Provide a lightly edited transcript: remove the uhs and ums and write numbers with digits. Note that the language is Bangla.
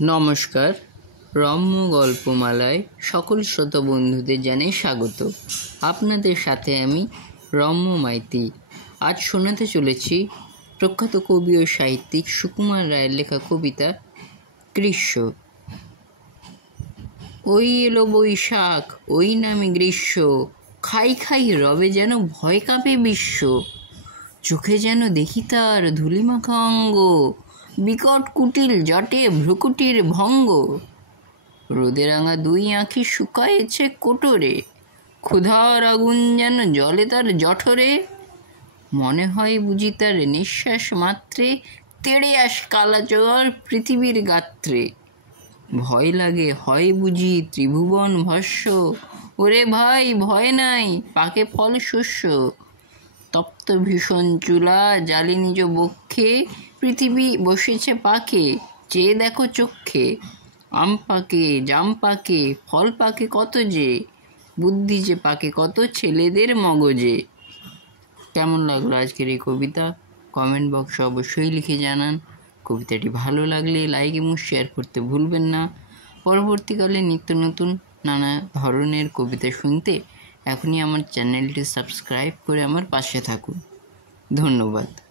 নমস্কার, রম্য গল্পমালায় সকল শ্রোতা বন্ধুদের জানাই স্বাগত। আপনাদের সাথে আমি রম্য মাইতি। আজ শোনাতে চলেছি প্রখ্যাত কবি ও সাহিত্যিক সুকুমার রায়ের লেখা কবিতা গ্রীষ্ম। ওই এলো বৈশাখ, ওই নামে গ্রীষ্ম, খাই খাই রবে যেন ভয় কাঁপে বিশ্ব। চোখে যেন দেখি তার ধূলিমাখা অঙ্গ, বিকট কুটিল জটে ভ্রুকুটির ভঙ্গ। রোদে রাঙা দুই আঁখি শুকায়েছে কোটরে, ক্ষুধার আগুন যেন জলে তার জঠরে। মনে হয় বুঝি তার নিঃশ্বাস মাত্রে তেড়ে আস কালাজ্বর পৃথিবীর গাত্রে। ভয় লাগে হয় বুঝি ত্রিভুবন ভস্য, ওরে ভাই ভয় নাই পাকে ফল শস্য। তপ্ত ভীষণ চুলা জ্বালি নিজ বক্ষে, পৃথিবী বসেছে পাকে চেয়ে দেখো চক্ষে। আম পাকে জাম পাকে ফল পাকে কত যে, বুদ্ধি যে পাকে কত ছেলেদের মগজে। কেমন লাগলো আজকের এই কবিতা? কমেন্ট বক্সে অবশ্যই লিখে জানান। কবিতাটি ভালো লাগলে লাইক এবং শেয়ার করতে ভুলবেন না। পরবর্তীকালে নিত্য নতুন নানা ধরনের কবিতা শুনতে এখনই আমার চ্যানেলটি সাবস্ক্রাইব করে আমার পাশে থাকুন। ধন্যবাদ।